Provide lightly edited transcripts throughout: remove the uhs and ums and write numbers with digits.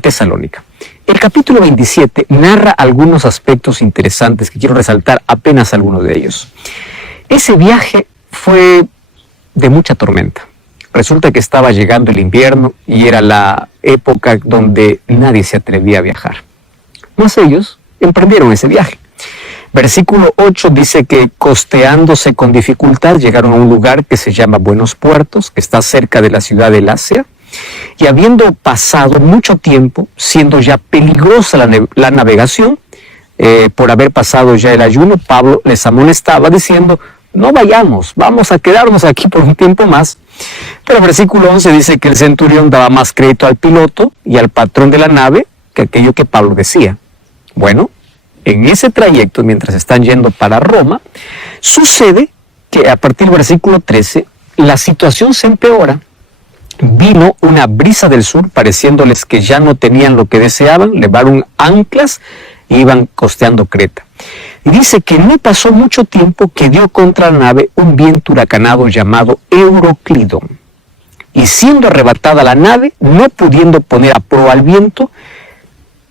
Tesalónica. El capítulo 27 narra algunos aspectos interesantes que quiero resaltar, apenas algunos de ellos. Ese viaje fue de mucha tormenta. Resulta que estaba llegando el invierno y era la época donde nadie se atrevía a viajar. Mas ellos emprendieron ese viaje. Versículo 8 dice que costeándose con dificultad llegaron a un lugar que se llama Buenos Puertos, que está cerca de la ciudad de Lasea, y habiendo pasado mucho tiempo, siendo ya peligrosa la navegación, por haber pasado ya el ayuno, Pablo les amonestaba diciendo: no vayamos, vamos a quedarnos aquí por un tiempo más. Pero el versículo 11 dice que el centurión daba más crédito al piloto y al patrón de la nave que aquello que Pablo decía. Bueno, en ese trayecto, mientras están yendo para Roma, sucede que a partir del versículo 13, la situación se empeora. Vino una brisa del sur, pareciéndoles que ya no tenían lo que deseaban, levaron anclas e iban costeando Creta. Y dice que no pasó mucho tiempo que dio contra la nave un viento huracanado llamado Euroclidón. Y siendo arrebatada la nave, no pudiendo poner a proa al viento,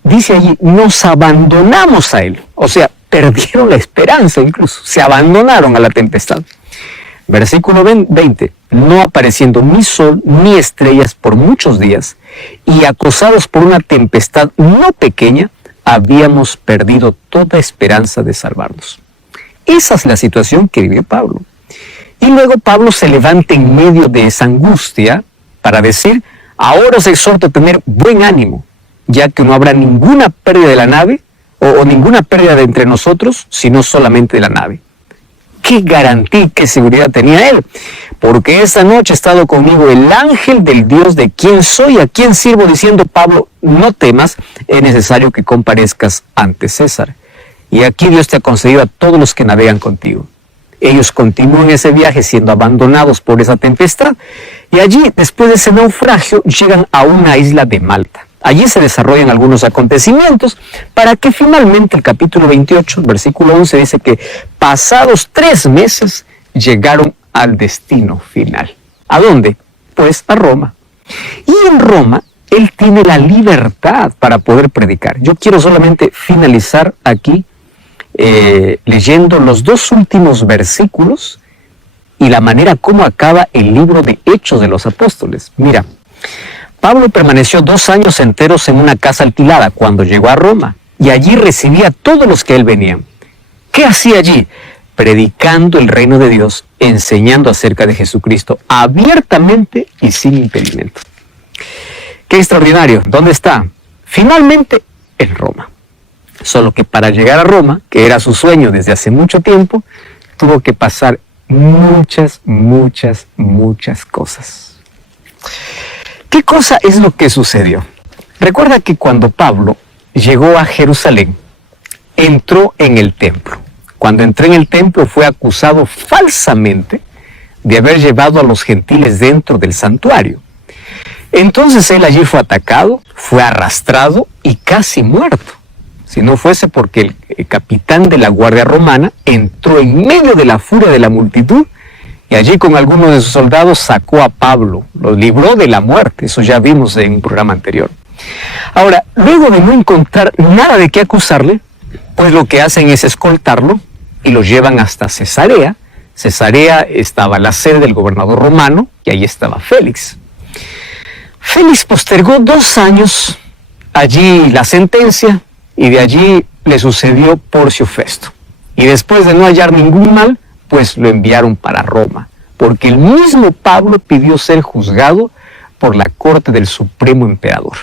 dice allí, nos abandonamos a él. O sea, perdieron la esperanza incluso, se abandonaron a la tempestad. Versículo 20, no apareciendo ni sol ni estrellas por muchos días, y acosados por una tempestad no pequeña, habíamos perdido toda esperanza de salvarnos. Esa es la situación que vivió Pablo. Y luego Pablo se levanta en medio de esa angustia para decir: ahora os exhorto a tener buen ánimo, ya que no habrá ninguna pérdida de la nave o ninguna pérdida de entre nosotros, sino solamente de la nave. ¿Qué garantía y qué seguridad tenía él? Porque esta noche ha estado conmigo el ángel del Dios de quien soy, a quien sirvo, diciendo: Pablo, no temas, es necesario que comparezcas ante César. Y aquí Dios te ha concedido a todos los que navegan contigo. Ellos continúan ese viaje siendo abandonados por esa tempestad, y allí, después de ese naufragio, llegan a una isla de Malta. Allí se desarrollan algunos acontecimientos para que finalmente el capítulo 28, versículo 11, dice que pasados 3 meses llegaron al destino final. ¿A dónde? Pues a Roma. Y en Roma él tiene la libertad para poder predicar. Yo quiero solamente finalizar aquí leyendo los 2 últimos versículos y la manera como acaba el libro de Hechos de los Apóstoles. Mira, Pablo permaneció 2 años enteros en una casa alquilada cuando llegó a Roma, y allí recibía a todos los que él venían. ¿Qué hacía allí? Predicando el reino de Dios, enseñando acerca de Jesucristo abiertamente y sin impedimento. ¡Qué extraordinario! ¿Dónde está? Finalmente en Roma. Solo que para llegar a Roma, que era su sueño desde hace mucho tiempo, tuvo que pasar muchas cosas. ¿Qué cosa es lo que sucedió? Recuerda que cuando Pablo llegó a Jerusalén, entró en el templo. Cuando entró en el templo fue acusado falsamente de haber llevado a los gentiles dentro del santuario. Entonces él allí fue atacado, fue arrastrado y casi muerto. Si no fuese porque el capitán de la guardia romana entró en medio de la furia de la multitud y allí con algunos de sus soldados sacó a Pablo, lo libró de la muerte. Eso ya vimos en un programa anterior. Ahora, luego de no encontrar nada de qué acusarle, pues lo que hacen es escoltarlo y lo llevan hasta Cesarea. Cesarea estaba la sede del gobernador romano y ahí estaba Félix. Félix postergó 2 años allí la sentencia y de allí le sucedió Porcio Festo. Y después de no hallar ningún mal, pues lo enviaron para Roma, porque el mismo Pablo pidió ser juzgado por la corte del Supremo Emperador.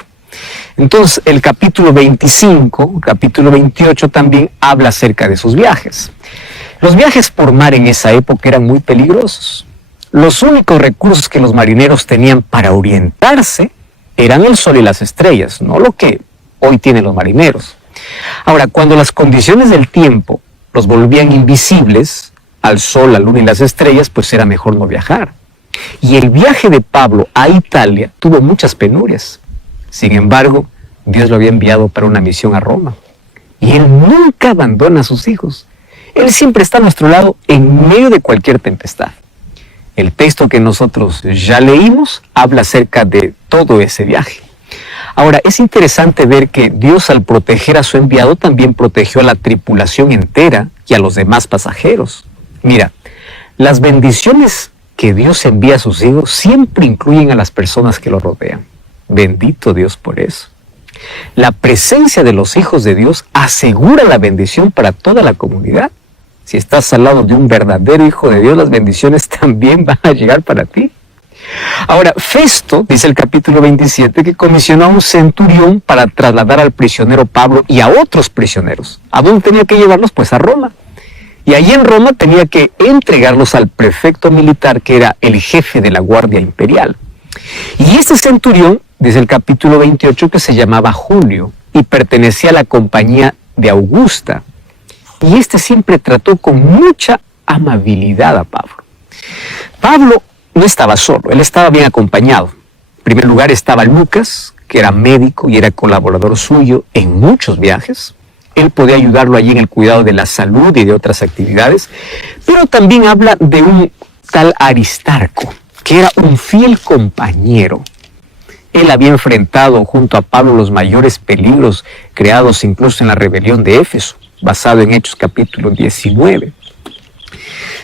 Entonces, el capítulo 25, capítulo 28 también habla acerca de sus viajes. Los viajes por mar en esa época eran muy peligrosos. Los únicos recursos que los marineros tenían para orientarse eran el sol y las estrellas, no lo que hoy tienen los marineros. Ahora, cuando las condiciones del tiempo los volvían invisibles, al sol, la luna y las estrellas, pues era mejor no viajar. Y el viaje de Pablo a Italia tuvo muchas penurias. Sin embargo, Dios lo había enviado para una misión a Roma. Y él nunca abandona a sus hijos. Él siempre está a nuestro lado en medio de cualquier tempestad. El texto que nosotros ya leímos habla acerca de todo ese viaje. Ahora, es interesante ver que Dios, al proteger a su enviado, también protegió a la tripulación entera y a los demás pasajeros. Mira, las bendiciones que Dios envía a sus hijos siempre incluyen a las personas que lo rodean. Bendito Dios por eso. La presencia de los hijos de Dios asegura la bendición para toda la comunidad. Si estás al lado de un verdadero hijo de Dios, las bendiciones también van a llegar para ti. Ahora, Festo, dice el capítulo 27, que comisionó a un centurión para trasladar al prisionero Pablo y a otros prisioneros. ¿A dónde tenía que llevarlos? Pues a Roma. Y allí en Roma tenía que entregarlos al prefecto militar, que era el jefe de la Guardia Imperial. Y este centurión, dice el capítulo 28, que se llamaba Julio y pertenecía a la compañía de Augusta. Y este siempre trató con mucha amabilidad a Pablo. Pablo no estaba solo, él estaba bien acompañado. En primer lugar estaba Lucas, que era médico y era colaborador suyo en muchos viajes. Él podía ayudarlo allí en el cuidado de la salud y de otras actividades. Pero también habla de un tal Aristarco, que era un fiel compañero. Él había enfrentado junto a Pablo los mayores peligros creados incluso en la rebelión de Éfeso, basado en Hechos capítulo 19.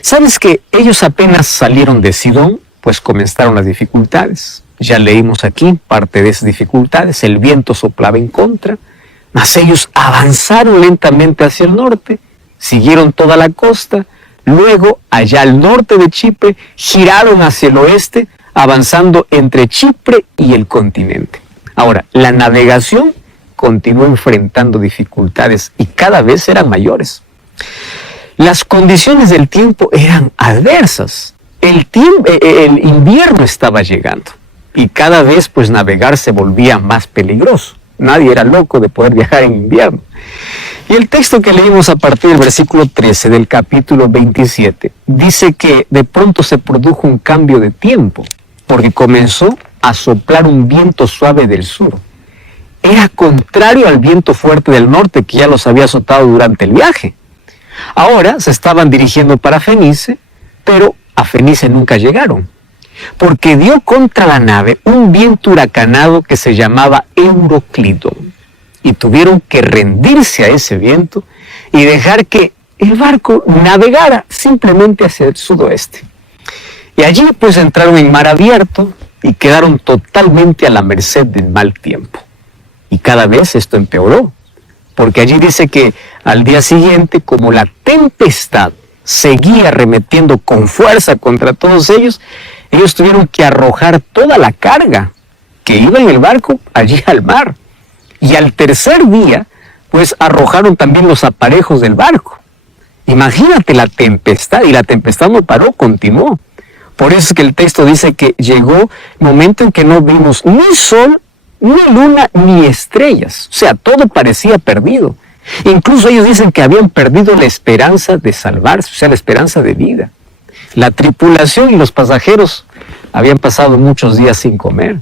¿Sabes que ellos apenas salieron de Sidón? Pues comenzaron las dificultades. Ya leímos aquí parte de esas dificultades. El viento soplaba en contra, mas ellos avanzaron lentamente hacia el norte, siguieron toda la costa, luego allá al norte de Chipre giraron hacia el oeste, avanzando entre Chipre y el continente. Ahora, la navegación continuó enfrentando dificultades y cada vez eran mayores. Las condiciones del tiempo eran adversas. El invierno estaba llegando y cada vez pues navegar se volvía más peligroso. Nadie era loco de poder viajar en invierno. Y el texto que leímos a partir del versículo 13 del capítulo 27 dice que de pronto se produjo un cambio de tiempo porque comenzó a soplar un viento suave del sur. Era contrario al viento fuerte del norte que ya los había azotado durante el viaje. Ahora se estaban dirigiendo para Fenice, pero a Fenice nunca llegaron, porque dio contra la nave un viento huracanado que se llamaba Euroclidón, y tuvieron que rendirse a ese viento y dejar que el barco navegara simplemente hacia el sudoeste. Y allí pues entraron en mar abierto y quedaron totalmente a la merced del mal tiempo. Y cada vez esto empeoró, porque allí dice que al día siguiente, como la tempestad seguía arremetiendo con fuerza contra todos ellos, ellos tuvieron que arrojar toda la carga que iba en el barco allí al mar. Y al tercer día, pues arrojaron también los aparejos del barco. Imagínate la tempestad, y la tempestad no paró, continuó. Por eso es que el texto dice que llegó el momento en que no vimos ni sol, ni luna, ni estrellas. O sea, todo parecía perdido. Incluso ellos dicen que habían perdido la esperanza de salvarse, o sea, la esperanza de vida. La tripulación y los pasajeros habían pasado muchos días sin comer.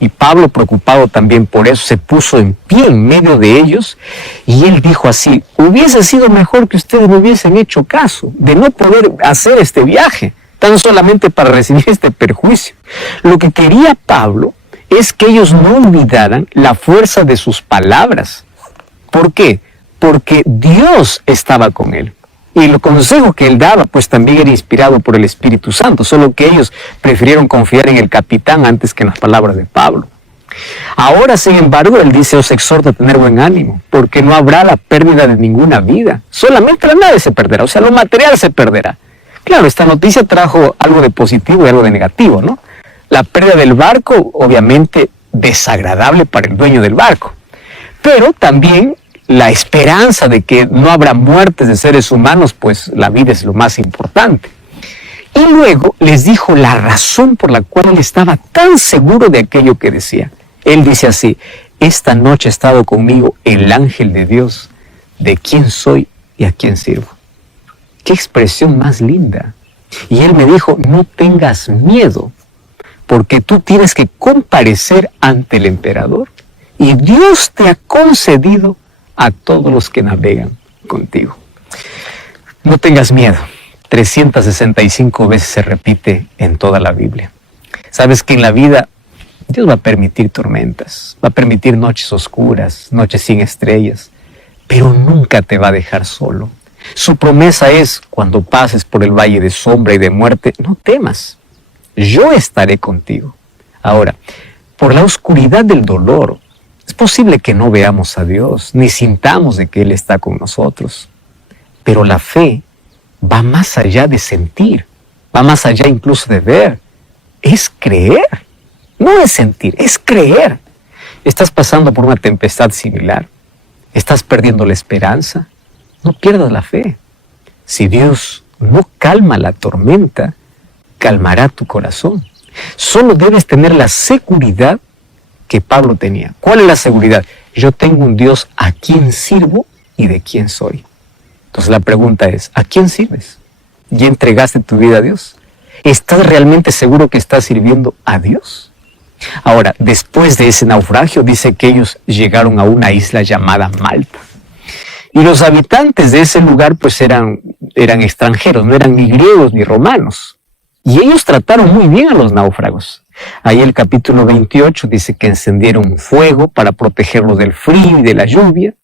Y Pablo, preocupado también por eso, se puso en pie en medio de ellos y él dijo así: hubiese sido mejor que ustedes me hubiesen hecho caso de no poder hacer este viaje, tan solamente para recibir este perjuicio. Lo que quería Pablo es que ellos no olvidaran la fuerza de sus palabras. ¿Por qué? Porque Dios estaba con él. Y el consejo que él daba, pues también era inspirado por el Espíritu Santo, solo que ellos prefirieron confiar en el capitán antes que en las palabras de Pablo. Ahora, sin embargo, él dice: os exhorto a tener buen ánimo, porque no habrá la pérdida de ninguna vida. Solamente la nave se perderá, o sea, lo material se perderá. Claro, esta noticia trajo algo de positivo y algo de negativo, ¿no? La pérdida del barco, obviamente, desagradable para el dueño del barco, pero también la esperanza de que no habrá muertes de seres humanos, pues la vida es lo más importante. Y luego les dijo la razón por la cual él estaba tan seguro de aquello que decía. Él dice así: esta noche ha estado conmigo el ángel de Dios, de quién soy y a quién sirvo. ¡Qué expresión más linda! Y él me dijo: no tengas miedo, porque tú tienes que comparecer ante el emperador y Dios te ha concedido a todos los que navegan contigo. No tengas miedo. 365 veces se repite en toda la Biblia. Sabes que en la vida Dios va a permitir tormentas, va a permitir noches oscuras, noches sin estrellas, pero nunca te va a dejar solo. Su promesa es, cuando pases por el valle de sombra y de muerte, no temas, yo estaré contigo. Ahora, por la oscuridad del dolor, es posible que no veamos a Dios, ni sintamos de que Él está con nosotros. Pero la fe va más allá de sentir, va más allá incluso de ver. Es creer, no es sentir, es creer. Estás pasando por una tempestad similar, estás perdiendo la esperanza, no pierdas la fe. Si Dios no calma la tormenta, calmará tu corazón. Solo debes tener la seguridad que Pablo tenía. ¿Cuál es la seguridad? Yo tengo un Dios a quien sirvo y de quién soy. Entonces la pregunta es, ¿a quién sirves? ¿Ya entregaste tu vida a Dios? ¿Estás realmente seguro que estás sirviendo a Dios? Ahora, después de ese naufragio, dice que ellos llegaron a una isla llamada Malta. Y los habitantes de ese lugar pues eran extranjeros, no eran ni griegos ni romanos. Y ellos trataron muy bien a los náufragos. Ahí el capítulo 28 dice que encendieron un fuego para protegerlos del frío y de la lluvia.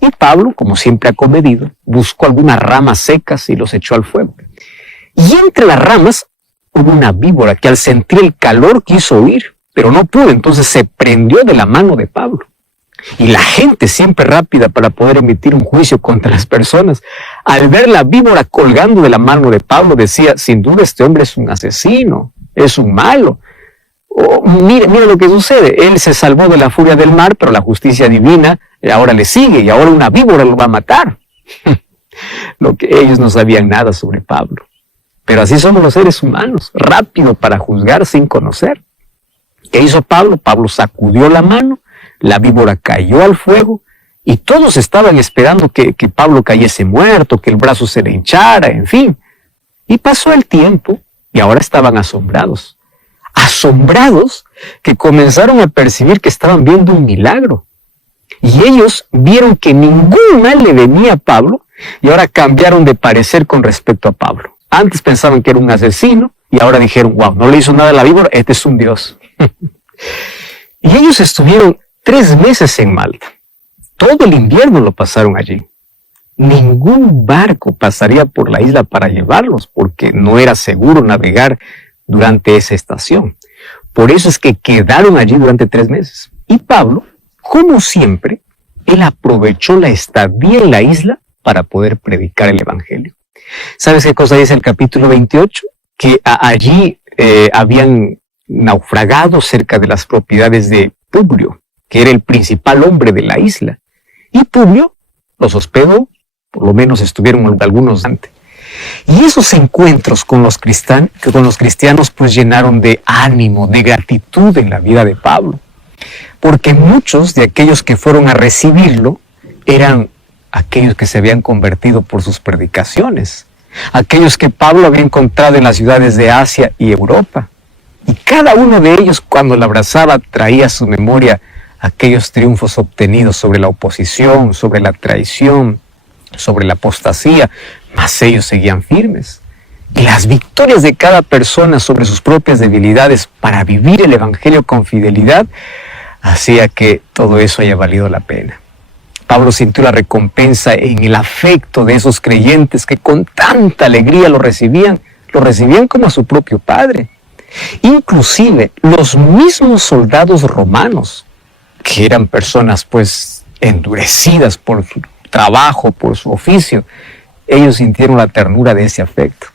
Y Pablo, como siempre acomedido, buscó algunas ramas secas y los echó al fuego. Y entre las ramas hubo una víbora que al sentir el calor quiso huir, pero no pudo, entonces se prendió de la mano de Pablo. Y la gente, siempre rápida para poder emitir un juicio contra las personas, al ver la víbora colgando de la mano de Pablo, decía, sin duda este hombre es un asesino, es un malo. Oh, mira lo que sucede, él se salvó de la furia del mar, pero la justicia divina ahora le sigue y ahora una víbora lo va a matar. Lo que ellos no sabían nada sobre Pablo. Pero así somos los seres humanos, rápido para juzgar sin conocer. ¿Qué hizo Pablo? Pablo sacudió la mano, la víbora cayó al fuego y todos estaban esperando que Pablo cayese muerto, que el brazo se le hinchara, en fin. Y pasó el tiempo y ahora estaban asombrados. Asombrados que comenzaron a percibir que estaban viendo un milagro. Y ellos vieron que ningún mal le venía a Pablo y ahora cambiaron de parecer con respecto a Pablo. Antes pensaban que era un asesino y ahora dijeron, wow, no le hizo nada a la víbora, este es un Dios. Y ellos estuvieron 3 meses en Malta. Todo el invierno lo pasaron allí. Ningún barco pasaría por la isla para llevarlos porque no era seguro navegar durante esa estación. Por eso es que quedaron allí durante 3 meses. Y Pablo, como siempre, él aprovechó la estadía en la isla para poder predicar el evangelio. ¿Sabes qué cosa dice el capítulo 28? Que allí habían naufragado cerca de las propiedades de Publio, que era el principal hombre de la isla. Y Publio los hospedó, por lo menos estuvieron algunos antes. Y esos encuentros con los cristianos pues llenaron de ánimo, de gratitud en la vida de Pablo. Porque muchos de aquellos que fueron a recibirlo eran aquellos que se habían convertido por sus predicaciones, aquellos que Pablo había encontrado en las ciudades de Asia y Europa. Y cada uno de ellos, cuando la abrazaba, traía a su memoria aquellos triunfos obtenidos sobre la oposición, sobre la traición, sobre la apostasía, mas ellos seguían firmes. Y las victorias de cada persona sobre sus propias debilidades para vivir el evangelio con fidelidad hacía que todo eso haya valido la pena. Pablo sintió la recompensa en el afecto de esos creyentes que con tanta alegría lo recibían como a su propio padre. Inclusive los mismos soldados romanos, que eran personas pues endurecidas por su trabajo, por su oficio, ellos sintieron la ternura de ese afecto.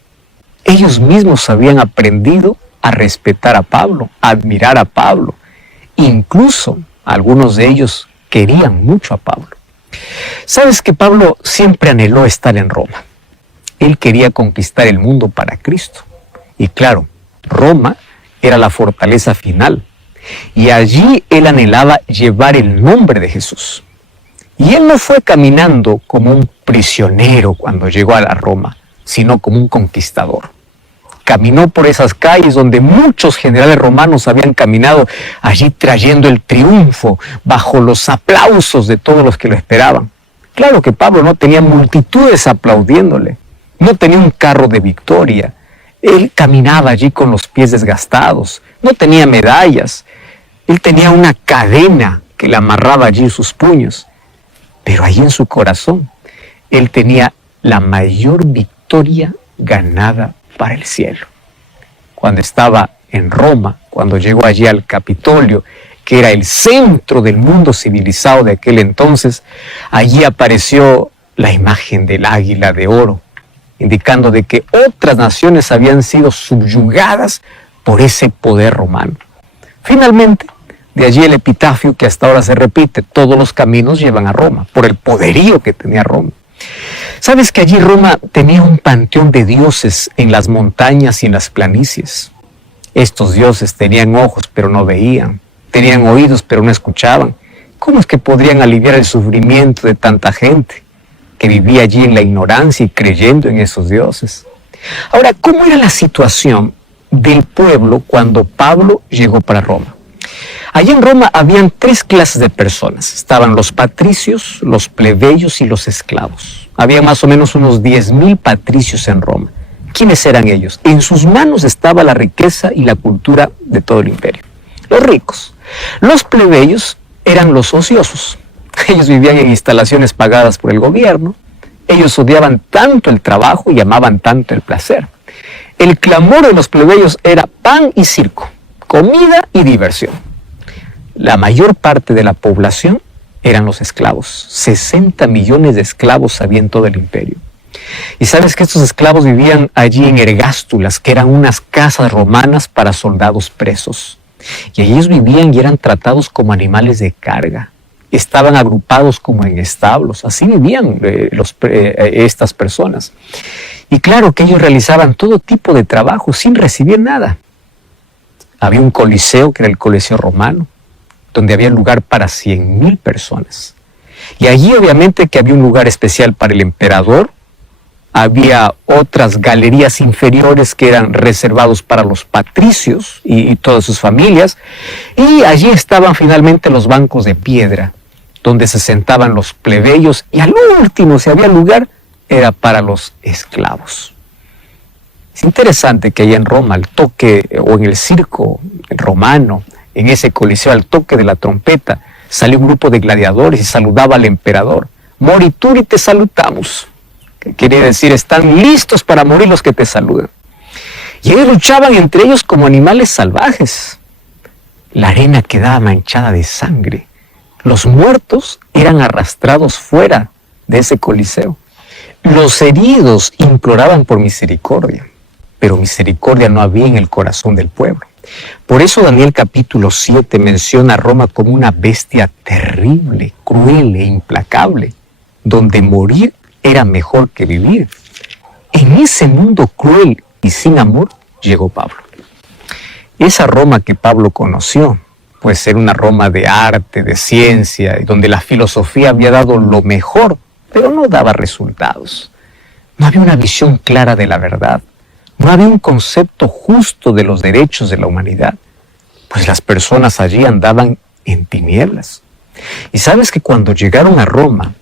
Ellos mismos habían aprendido a respetar a Pablo, a admirar a Pablo. Incluso algunos de ellos querían mucho a Pablo. ¿Sabes que Pablo siempre anheló estar en Roma? Él quería conquistar el mundo para Cristo. Y claro, Roma era la fortaleza final. Y allí él anhelaba llevar el nombre de Jesús. Y él no fue caminando como un prisionero cuando llegó a la Roma, sino como un conquistador. Caminó por esas calles donde muchos generales romanos habían caminado, allí trayendo el triunfo bajo los aplausos de todos los que lo esperaban. Claro que Pablo no tenía multitudes aplaudiéndole, no tenía un carro de victoria. Él caminaba allí con los pies desgastados, no tenía medallas, Él tenía una cadena que le amarraba allí en sus puños, pero allí en su corazón, él tenía la mayor victoria ganada para el cielo. Cuando estaba en Roma, cuando llegó allí al Capitolio, que era el centro del mundo civilizado de aquel entonces, allí apareció la imagen del águila de oro, indicando de que otras naciones habían sido subyugadas por ese poder romano. Finalmente, de allí el epitafio que hasta ahora se repite: todos los caminos llevan a Roma, por el poderío que tenía Roma. ¿Sabes que allí Roma tenía un panteón de dioses en las montañas y en las planicies? Estos dioses tenían ojos pero no veían, tenían oídos pero no escuchaban. ¿Cómo es que podrían aliviar el sufrimiento de tanta gente que vivía allí en la ignorancia y creyendo en esos dioses? Ahora, ¿cómo era la situación del pueblo cuando Pablo llegó para Roma? Allí en Roma habían tres clases de personas. Estaban los patricios, los plebeyos y los esclavos. Había más o menos unos 10,000 patricios en Roma. ¿Quiénes eran ellos? En sus manos estaba la riqueza y la cultura de todo el imperio. Los ricos. Los plebeyos eran los ociosos. Ellos vivían en instalaciones pagadas por el gobierno. Ellos odiaban tanto el trabajo y amaban tanto el placer. El clamor de los plebeyos era pan y circo, comida y diversión. La mayor parte de la población eran los esclavos. 60 millones de esclavos había en todo el imperio. Y sabes que estos esclavos vivían allí en ergástulas, que eran unas casas romanas para soldados presos. Y ellos vivían y eran tratados como animales de carga. Estaban agrupados como en establos. Así vivían estas personas. Y claro que ellos realizaban todo tipo de trabajo sin recibir nada. Había un coliseo, que era el Coliseo Romano, donde había lugar para 100,000 personas. Y allí obviamente que había un lugar especial para el emperador. Había otras galerías inferiores que eran reservados para los patricios y todas sus familias. Y allí estaban finalmente los bancos de piedra, donde se sentaban los plebeyos. Y al último, si había lugar, era para los esclavos. Es interesante que allá en Roma, al toque, o en el circo romano, en ese coliseo, al toque de la trompeta, salió un grupo de gladiadores y saludaba al emperador. Morituri te salutamos. Que quiere decir, están listos para morir los que te saludan. Y ellos luchaban entre ellos como animales salvajes. La arena quedaba manchada de sangre. Los muertos eran arrastrados fuera de ese coliseo. Los heridos imploraban por misericordia, pero misericordia no había en el corazón del pueblo. Por eso Daniel capítulo 7 menciona a Roma como una bestia terrible, cruel e implacable, donde morir era mejor que vivir. En ese mundo cruel y sin amor llegó Pablo. Esa Roma que Pablo conoció, pues era una Roma de arte, de ciencia, donde la filosofía había dado lo mejor, pero no daba resultados. No había una visión clara de la verdad. No había un concepto justo de los derechos de la humanidad, pues las personas allí andaban en tinieblas. Y sabes que cuando llegaron a Roma,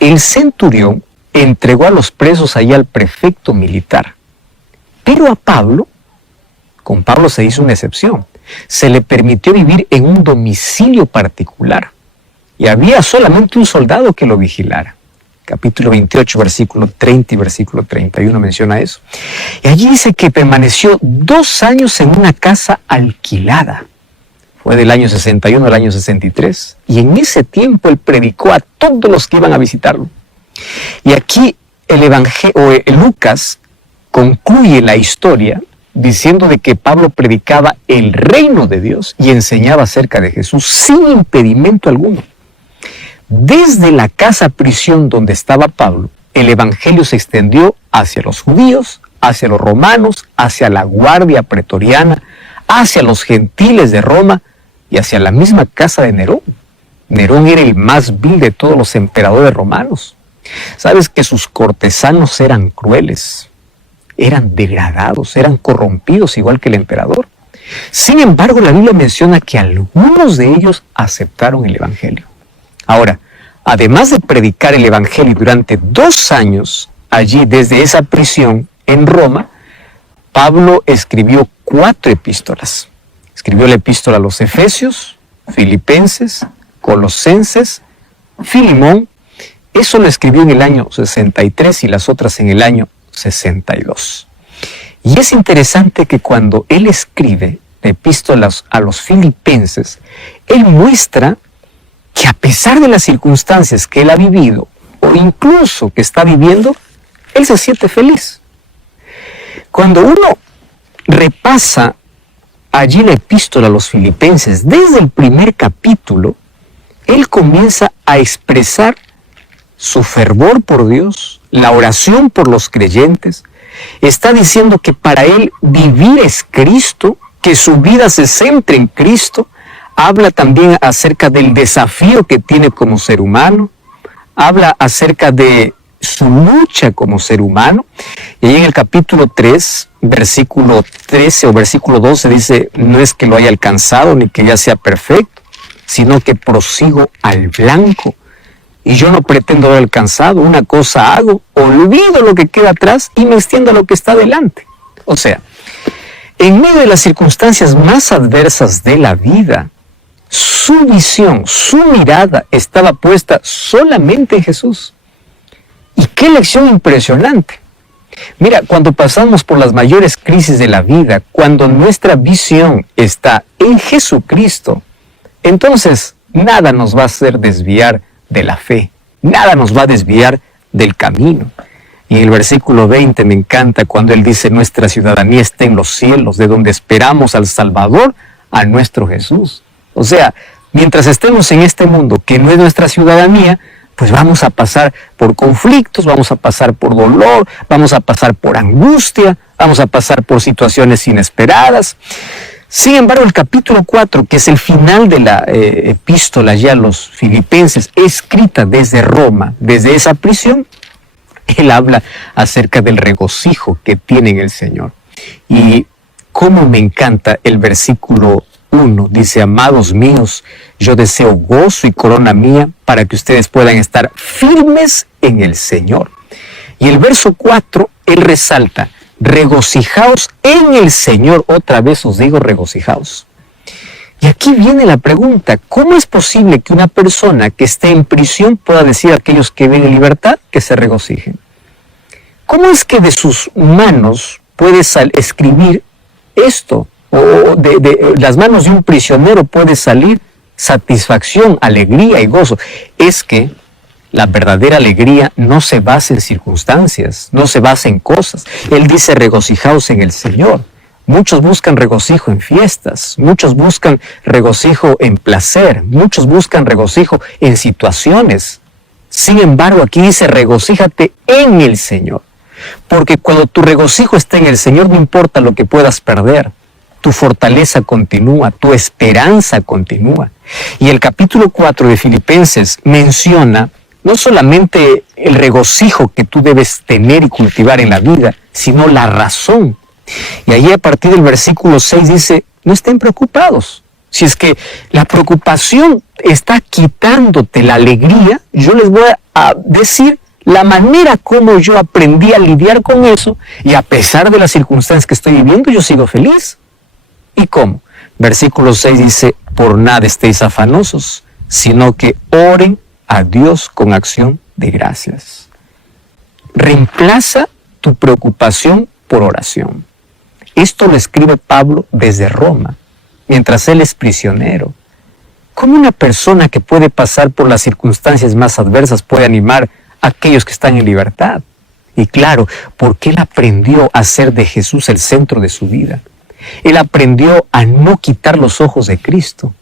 el centurión entregó a los presos allí al prefecto militar. Pero a Pablo, con Pablo se hizo una excepción. Se le permitió vivir en un domicilio particular. Y había solamente un soldado que lo vigilara. Capítulo 28, versículo 30 y versículo 31 menciona eso. Y allí dice que permaneció 2 años en una casa alquilada. Fue del año 61 al año 63. Y en ese tiempo él predicó a todos los que iban a visitarlo. Y aquí Lucas concluye la historia diciendo de que Pablo predicaba el reino de Dios y enseñaba acerca de Jesús sin impedimento alguno. Desde la casa prisión donde estaba Pablo, el evangelio se extendió hacia los judíos, hacia los romanos, hacia la guardia pretoriana, hacia los gentiles de Roma y hacia la misma casa de Nerón. Nerón era el más vil de todos los emperadores romanos. Sabes que sus cortesanos eran crueles, eran degradados, eran corrompidos igual que el emperador. Sin embargo, la Biblia menciona que algunos de ellos aceptaron el evangelio. Ahora, además de predicar el evangelio durante 2 años allí desde esa prisión en Roma, Pablo escribió 4 epístolas. Escribió la epístola a los Efesios, Filipenses, Colosenses, Filemón. Eso lo escribió en el año 63 y las otras en el año 62. Y es interesante que cuando él escribe epístolas a los filipenses, él muestra que a pesar de las circunstancias que él ha vivido, o incluso que está viviendo, él se siente feliz. Cuando uno repasa allí la epístola a los filipenses, desde el primer capítulo, él comienza a expresar su fervor por Dios, la oración por los creyentes. Está diciendo que para él vivir es Cristo, que su vida se centre en Cristo. Habla también acerca del desafío que tiene como ser humano. Habla acerca de su lucha como ser humano. Y en el capítulo 3, versículo 13 o versículo 12 dice, no es que lo haya alcanzado ni que ya sea perfecto, sino que prosigo al blanco. Y yo no pretendo haber alcanzado, una cosa hago, olvido lo que queda atrás y me extiendo a lo que está delante. O sea, en medio de las circunstancias más adversas de la vida, su visión, su mirada estaba puesta solamente en Jesús. Y qué lección impresionante. Mira, cuando pasamos por las mayores crisis de la vida, cuando nuestra visión está en Jesucristo, entonces nada nos va a hacer desviar de la fe, nada nos va a desviar del camino. Y en el versículo 20 me encanta cuando él dice, nuestra ciudadanía está en los cielos, de donde esperamos al Salvador, a nuestro Jesús. O sea, mientras estemos en este mundo que no es nuestra ciudadanía, pues vamos a pasar por conflictos, vamos a pasar por dolor, vamos a pasar por angustia, vamos a pasar por situaciones inesperadas. Sin embargo, el capítulo 4, que es el final de la epístola ya a los filipenses, escrita desde Roma, desde esa prisión, él habla acerca del regocijo que tiene en el Señor. Y cómo me encanta el versículo 1, dice, amados míos, yo deseo gozo y corona mía para que ustedes puedan estar firmes en el Señor. Y el verso 4, él resalta, regocijaos en el Señor. Otra vez os digo, regocijaos. Y aquí viene la pregunta, ¿cómo es posible que una persona que esté en prisión pueda decir a aquellos que ven en libertad que se regocijen? ¿Cómo es que de sus manos puede escribir esto? O de las manos de un prisionero puede salir satisfacción, alegría y gozo. Es que la verdadera alegría no se basa en circunstancias, no se basa en cosas. Él dice, regocijaos en el Señor. Muchos buscan regocijo en fiestas, muchos buscan regocijo en placer, muchos buscan regocijo en situaciones. Sin embargo, aquí dice, regocíjate en el Señor. Porque cuando tu regocijo está en el Señor, no importa lo que puedas perder. Tu fortaleza continúa, tu esperanza continúa. Y el capítulo 4 de Filipenses menciona no solamente el regocijo que tú debes tener y cultivar en la vida, sino la razón. Y ahí a partir del versículo 6 dice, no estén preocupados. Si es que la preocupación está quitándote la alegría, yo les voy a decir la manera como yo aprendí a lidiar con eso, y a pesar de las circunstancias que estoy viviendo, yo sigo feliz. ¿Y cómo? Versículo 6 dice, por nada estéis afanosos, sino que oren a Dios con acción de gracias. Reemplaza tu preocupación por oración. Esto lo escribe Pablo desde Roma, mientras él es prisionero. ¿Cómo una persona que puede pasar por las circunstancias más adversas puede animar a aquellos que están en libertad? Y claro, porque él aprendió a hacer de Jesús el centro de su vida. Él aprendió a no quitar los ojos de Cristo.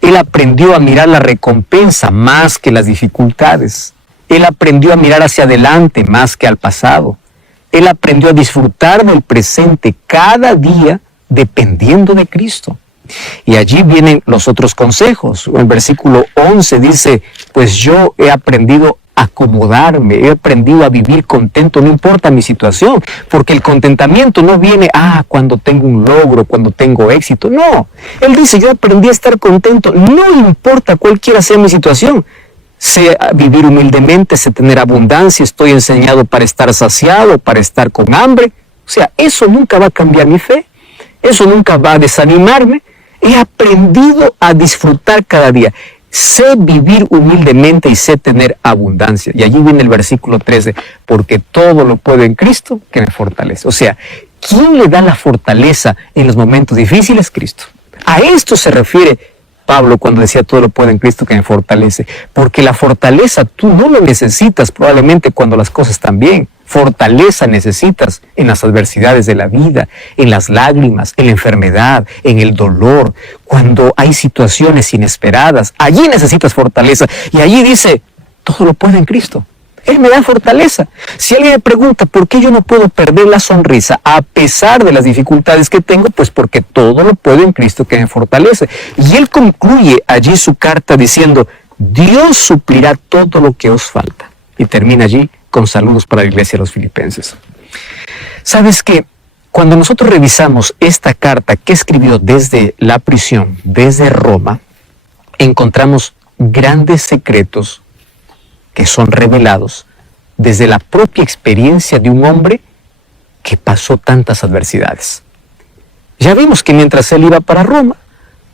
Él aprendió a mirar la recompensa más que las dificultades. Él aprendió a mirar hacia adelante más que al pasado. Él aprendió a disfrutar del presente cada día dependiendo de Cristo. Y allí vienen los otros consejos. El versículo 11 dice, pues yo he aprendido a acomodarme, he aprendido a vivir contento, no importa mi situación, porque el contentamiento no viene, cuando tengo un logro, cuando tengo éxito. No, él dice, yo aprendí a estar contento, no importa cualquiera sea mi situación. Sé vivir humildemente, sé tener abundancia, estoy enseñado para estar saciado, para estar con hambre. O sea, eso nunca va a cambiar mi fe, eso nunca va a desanimarme, He aprendido a disfrutar cada día. Sé vivir humildemente y sé tener abundancia. Y allí viene el versículo 13, porque todo lo puedo en Cristo que me fortalece. O sea, ¿quién le da la fortaleza en los momentos difíciles? Cristo. A esto se refiere Pablo cuando decía todo lo puedo en Cristo que me fortalece. Porque la fortaleza tú no lo necesitas probablemente cuando las cosas están bien. Fortaleza necesitas en las adversidades de la vida, en las lágrimas, en la enfermedad, en el dolor, cuando hay situaciones inesperadas. Allí necesitas fortaleza. Y allí dice, todo lo puedo en Cristo. Él me da fortaleza. Si alguien me pregunta por qué yo no puedo perder la sonrisa a pesar de las dificultades que tengo, pues porque todo lo puedo en Cristo que me fortalece. Y él concluye allí su carta diciendo, Dios suplirá todo lo que os falta. Y termina allí con saludos para la iglesia de los filipenses. ¿Sabes qué? Cuando nosotros revisamos esta carta que escribió desde la prisión, desde Roma, encontramos grandes secretos que son revelados desde la propia experiencia de un hombre que pasó tantas adversidades. Ya vimos que mientras él iba para Roma,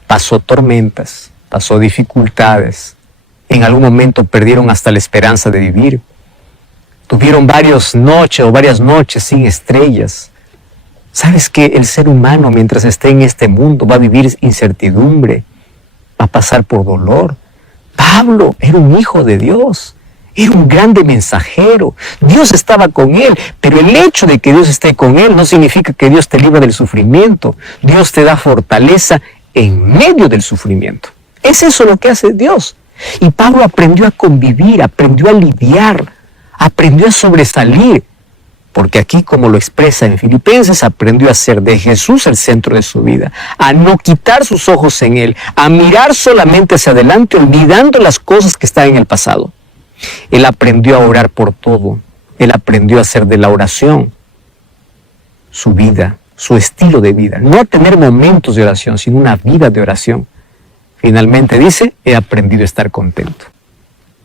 pasó tormentas, pasó dificultades, en algún momento perdieron hasta la esperanza de vivir, tuvieron varias noches sin estrellas. ¿Sabes que el ser humano mientras esté en este mundo va a vivir incertidumbre, va a pasar por dolor? Pablo era un hijo de Dios. Era un grande mensajero. Dios estaba con él, pero el hecho de que Dios esté con él no significa que Dios te libra del sufrimiento. Dios te da fortaleza en medio del sufrimiento. Es eso lo que hace Dios. Y Pablo aprendió a convivir, aprendió a lidiar, aprendió a sobresalir. Porque aquí, como lo expresa en Filipenses, aprendió a hacer de Jesús el centro de su vida, a no quitar sus ojos en él, a mirar solamente hacia adelante, olvidando las cosas que están en el pasado. Él aprendió a orar por todo. Él aprendió a hacer de la oración su vida, su estilo de vida. No a tener momentos de oración, sino una vida de oración. Finalmente dice, he aprendido a estar contento.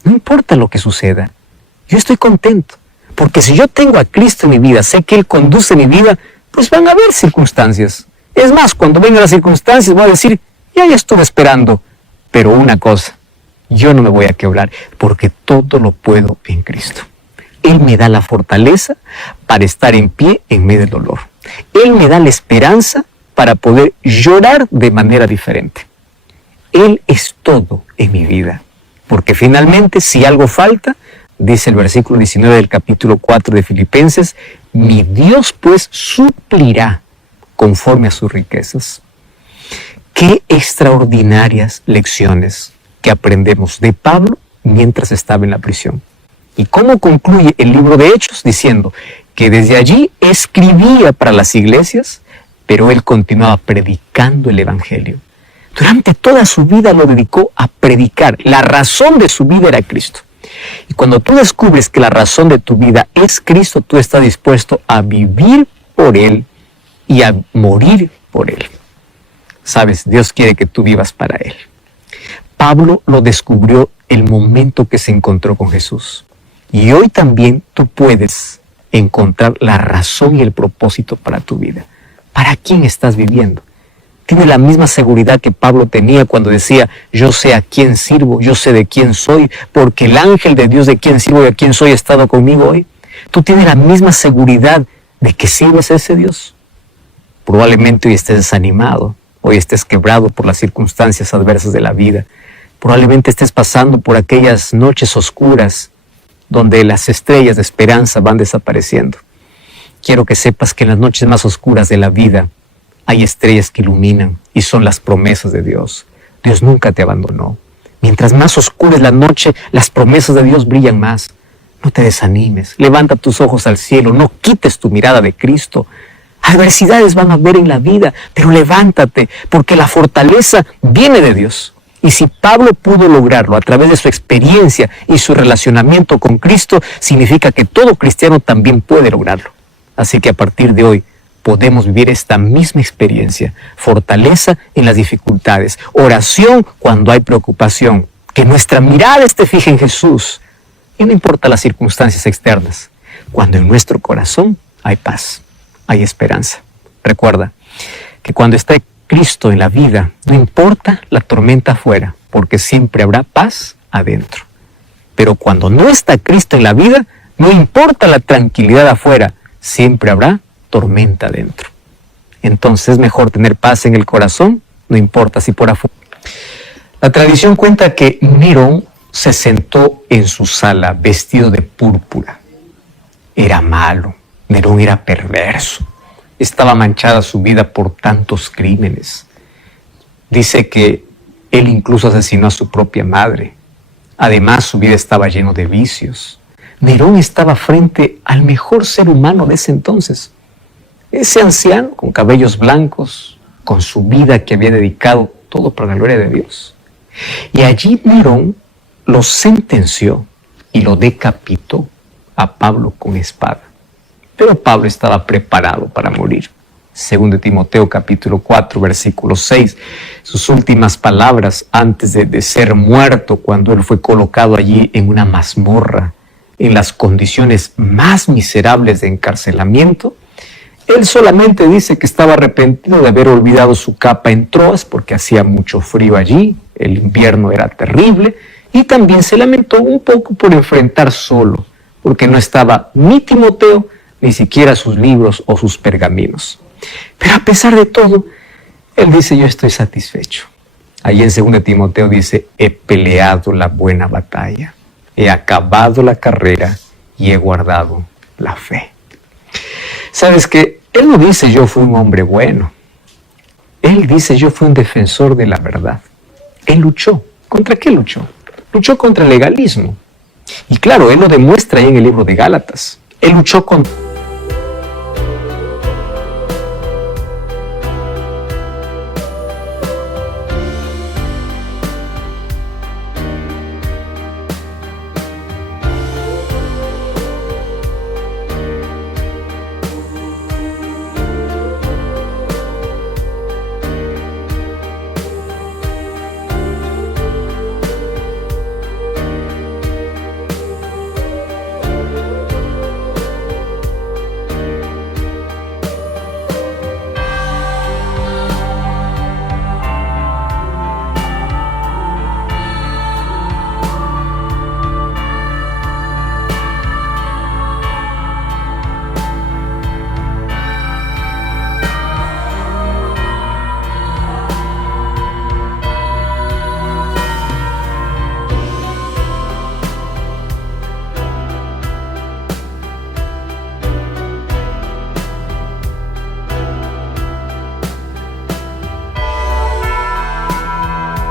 No importa lo que suceda, yo estoy contento. Porque si yo tengo a Cristo en mi vida, sé que Él conduce mi vida, pues van a haber circunstancias. Es más, cuando vengan las circunstancias voy a decir, ya estuve esperando. Pero una cosa, yo no me voy a quebrar, porque todo lo puedo en Cristo. Él me da la fortaleza para estar en pie en medio del dolor. Él me da la esperanza para poder llorar de manera diferente. Él es todo en mi vida. Porque finalmente, si algo falta, dice el versículo 19 del capítulo 4 de Filipenses, mi Dios pues suplirá conforme a sus riquezas. Qué extraordinarias lecciones que aprendemos de Pablo mientras estaba en la prisión. Y cómo concluye el libro de Hechos diciendo que desde allí escribía para las iglesias, pero él continuaba predicando el evangelio. Durante toda su vida lo dedicó a predicar. La razón de su vida era Cristo. Y cuando tú descubres que la razón de tu vida es Cristo, tú estás dispuesto a vivir por Él y a morir por Él. Sabes, Dios quiere que tú vivas para Él. Pablo lo descubrió el momento que se encontró con Jesús. Y hoy también tú puedes encontrar la razón y el propósito para tu vida. ¿Para quién estás viviendo? Tiene la misma seguridad que Pablo tenía cuando decía, yo sé a quién sirvo, yo sé de quién soy, porque el ángel de Dios de quién sirvo y a quién soy ha estado conmigo hoy. Tú tienes la misma seguridad de que sirves a ese Dios. Probablemente hoy estés desanimado, hoy estés quebrado por las circunstancias adversas de la vida. Probablemente estés pasando por aquellas noches oscuras donde las estrellas de esperanza van desapareciendo. Quiero que sepas que en las noches más oscuras de la vida hay estrellas que iluminan y son las promesas de Dios. Dios nunca te abandonó. Mientras más oscura es la noche, las promesas de Dios brillan más. No te desanimes, levanta tus ojos al cielo, no quites tu mirada de Cristo. Adversidades van a haber en la vida, pero levántate, porque la fortaleza viene de Dios. Y si Pablo pudo lograrlo a través de su experiencia y su relacionamiento con Cristo, significa que todo cristiano también puede lograrlo. Así que a partir de hoy, podemos vivir esta misma experiencia, fortaleza en las dificultades, oración cuando hay preocupación, que nuestra mirada esté fija en Jesús, y no importa las circunstancias externas, cuando en nuestro corazón hay paz, hay esperanza. Recuerda que cuando esté Cristo en la vida, no importa la tormenta afuera, porque siempre habrá paz adentro. Pero cuando no está Cristo en la vida, no importa la tranquilidad afuera, siempre habrá tormenta adentro. Entonces es mejor tener paz en el corazón, no importa si por afuera. La tradición cuenta que Nerón se sentó en su sala vestido de púrpura. Era malo, Nerón era perverso, estaba manchada su vida por tantos crímenes. Dice que él incluso asesinó a su propia madre. Además, su vida estaba llena de vicios. Nerón estaba frente al mejor ser humano de ese entonces. Ese anciano con cabellos blancos, con su vida que había dedicado todo para la gloria de Dios. Y allí Nerón lo sentenció y lo decapitó a Pablo con espada. Pero Pablo estaba preparado para morir. Según de Timoteo capítulo 4, versículo 6, sus últimas palabras antes de ser muerto, cuando él fue colocado allí en una mazmorra, en las condiciones más miserables de encarcelamiento, él solamente dice que estaba arrepentido de haber olvidado su capa en Troas porque hacía mucho frío allí, el invierno era terrible, y también se lamentó un poco por enfrentar solo, porque no estaba ni Timoteo, ni siquiera sus libros o sus pergaminos. Pero a pesar de todo, él dice, yo estoy satisfecho. Allí en 2 Timoteo dice, he peleado la buena batalla, he acabado la carrera y he guardado la fe. ¿Sabes qué? Él no dice, yo fui un hombre bueno. Él dice, yo fui un defensor de la verdad. Él luchó. ¿Contra qué luchó? Luchó contra el legalismo. Y claro, él lo demuestra ahí en el libro de Gálatas. Él luchó contra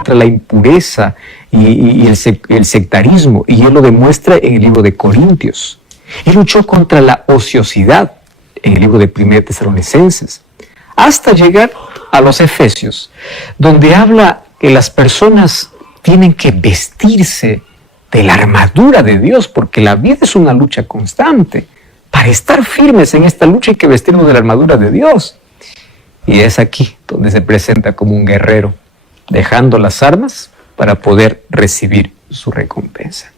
la impureza y el sectarismo, y él lo demuestra en el libro de Corintios. Él luchó contra la ociosidad en el libro de 1 Tesalonicenses, hasta llegar a los Efesios, donde habla que las personas tienen que vestirse de la armadura de Dios, porque la vida es una lucha constante. Para estar firmes en esta lucha hay que vestirnos de la armadura de Dios. Y es aquí donde se presenta como un guerrero, dejando las armas para poder recibir su recompensa.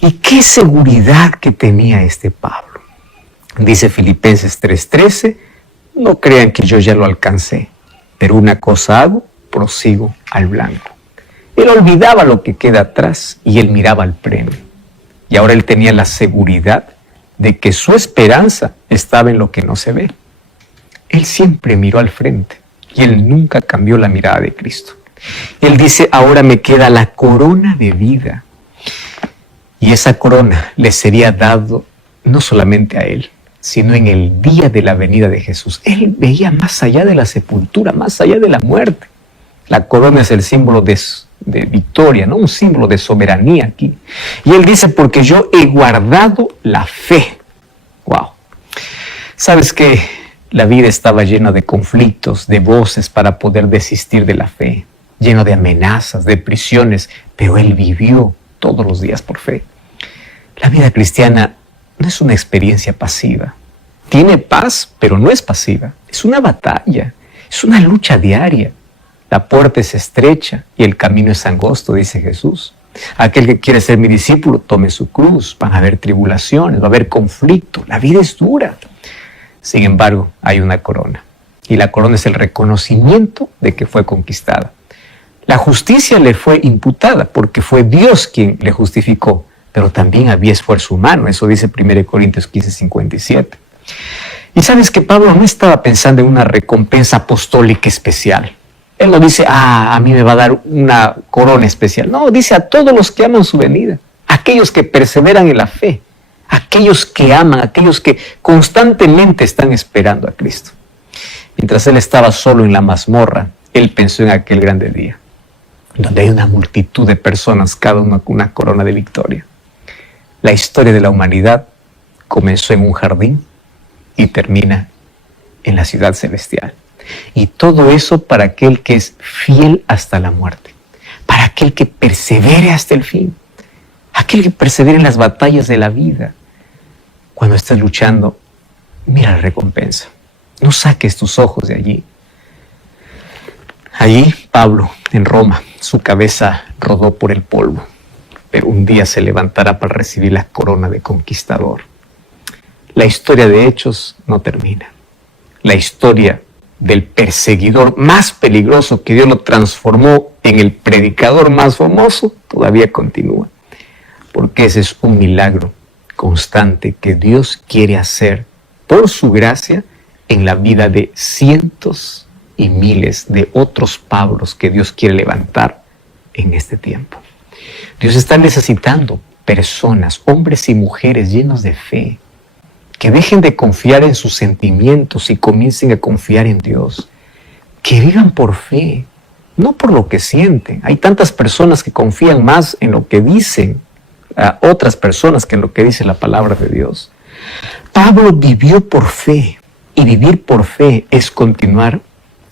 Y qué seguridad que tenía este Pablo. Dice Filipenses 3:13, no crean que yo ya lo alcancé, pero una cosa hago, prosigo al blanco. Él olvidaba lo que queda atrás y él miraba al premio. Y ahora él tenía la seguridad de que su esperanza estaba en lo que no se ve. Él siempre miró al frente y él nunca cambió la mirada de Cristo. Él dice, ahora me queda la corona de vida. Y esa corona le sería dado no solamente a él, sino en el día de la venida de Jesús. Él veía más allá de la sepultura, más allá de la muerte. La corona es el símbolo de victoria, ¿no? Un símbolo de soberanía aquí. Y él dice, porque yo he guardado la fe. ¡Wow! ¿Sabes qué? La vida estaba llena de conflictos, de voces para poder desistir de la fe, lleno de amenazas, de prisiones, pero él vivió todos los días por fe. La vida cristiana no es una experiencia pasiva. Tiene paz, pero no es pasiva. Es una batalla, es una lucha diaria. La puerta es estrecha y el camino es angosto, dice Jesús. Aquel que quiere ser mi discípulo, tome su cruz. Van a haber tribulaciones, va a haber conflicto. La vida es dura. Sin embargo, hay una corona. Y la corona es el reconocimiento de que fue conquistada. La justicia le fue imputada porque fue Dios quien le justificó, pero también había esfuerzo humano. Eso dice 1 Corintios 15:57. Y sabes que Pablo no estaba pensando en una recompensa apostólica especial. Él no dice, a mí me va a dar una corona especial. No, dice a todos los que aman su venida, aquellos que perseveran en la fe, aquellos que aman, aquellos que constantemente están esperando a Cristo. Mientras él estaba solo en la mazmorra, él pensó en aquel grande día, donde hay una multitud de personas, cada una con una corona de victoria. La historia de la humanidad comenzó en un jardín y termina en la ciudad celestial. Y todo eso para aquel que es fiel hasta la muerte, para aquel que persevere hasta el fin, aquel que persevere en las batallas de la vida. Cuando estés luchando, mira la recompensa. No saques tus ojos de allí. Allí, Pablo, en Roma, su cabeza rodó por el polvo, pero un día se levantará para recibir la corona de conquistador. La historia de Hechos no termina. La historia del perseguidor más peligroso que Dios lo transformó en el predicador más famoso todavía continúa. Porque ese es un milagro constante que Dios quiere hacer por su gracia en la vida de cientos y miles de otros Pablos que Dios quiere levantar en este tiempo. Dios está necesitando personas, hombres y mujeres llenos de fe, que dejen de confiar en sus sentimientos y comiencen a confiar en Dios. Que vivan por fe, no por lo que sienten. Hay tantas personas que confían más en lo que dicen a otras personas que en lo que dice la palabra de Dios. Pablo vivió por fe, y vivir por fe es continuar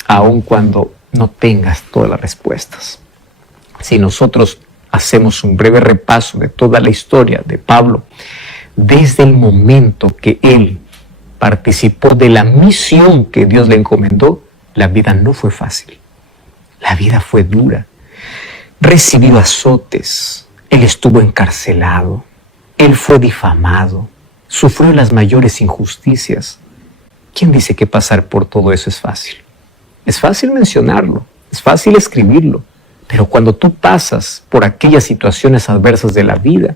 aun cuando no tengas todas las respuestas. Si nosotros hacemos un breve repaso de toda la historia de Pablo, desde el momento que él participó de la misión que Dios le encomendó, la vida no fue fácil. La vida fue dura. Recibió azotes. Él estuvo encarcelado. Él fue difamado. Sufrió las mayores injusticias. ¿Quién dice que pasar por todo eso es fácil? Es fácil mencionarlo. Es fácil escribirlo. Pero cuando tú pasas por aquellas situaciones adversas de la vida,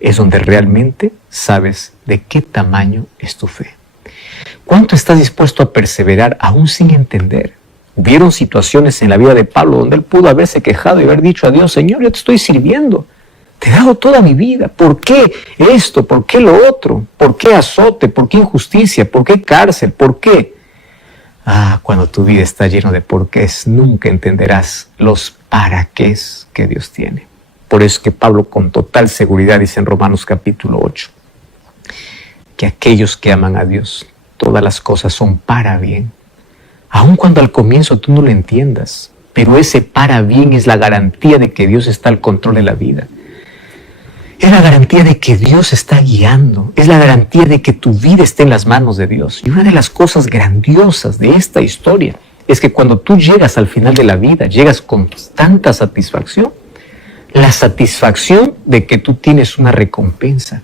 es donde realmente sabes de qué tamaño es tu fe. ¿Cuánto estás dispuesto a perseverar aún sin entender? Hubieron situaciones en la vida de Pablo donde él pudo haberse quejado y haber dicho a Dios: Señor, yo te estoy sirviendo, te he dado toda mi vida. ¿Por qué esto? ¿Por qué lo otro? ¿Por qué azote? ¿Por qué injusticia? ¿Por qué cárcel? ¿Por qué? Cuando tu vida está llena de porqués, nunca entenderás los para qué que Dios tiene. Por eso es que Pablo con total seguridad dice en Romanos capítulo 8, que aquellos que aman a Dios, todas las cosas son para bien. Aun cuando al comienzo tú no lo entiendas, pero ese para bien es la garantía de que Dios está al control de la vida. Es la garantía de que Dios está guiando. Es la garantía de que tu vida esté en las manos de Dios. Y una de las cosas grandiosas de esta historia es que cuando tú llegas al final de la vida, llegas con tanta satisfacción. La satisfacción de que tú tienes una recompensa.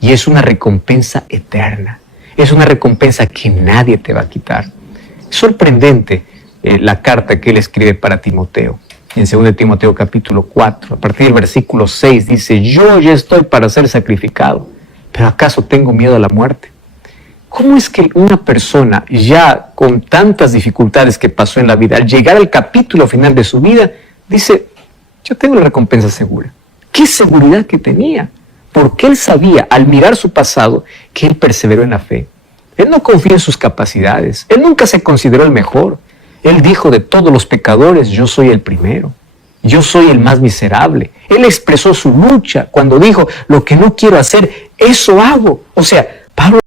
Y es una recompensa eterna. Es una recompensa que nadie te va a quitar. Es sorprendente la carta que él escribe para Timoteo. En 2 Timoteo capítulo 4, a partir del versículo 6, dice: yo ya estoy para ser sacrificado, pero ¿acaso tengo miedo a la muerte? ¿Cómo es que una persona ya con tantas dificultades que pasó en la vida, al llegar al capítulo final de su vida, dice: yo tengo la recompensa segura? ¿Qué seguridad que tenía? Porque él sabía, al mirar su pasado, que él perseveró en la fe. Él no confía en sus capacidades. Él nunca se consideró el mejor. Él dijo: de todos los pecadores, yo soy el primero. Yo soy el más miserable. Él expresó su lucha cuando dijo: lo que no quiero hacer, eso hago. O sea, Pablo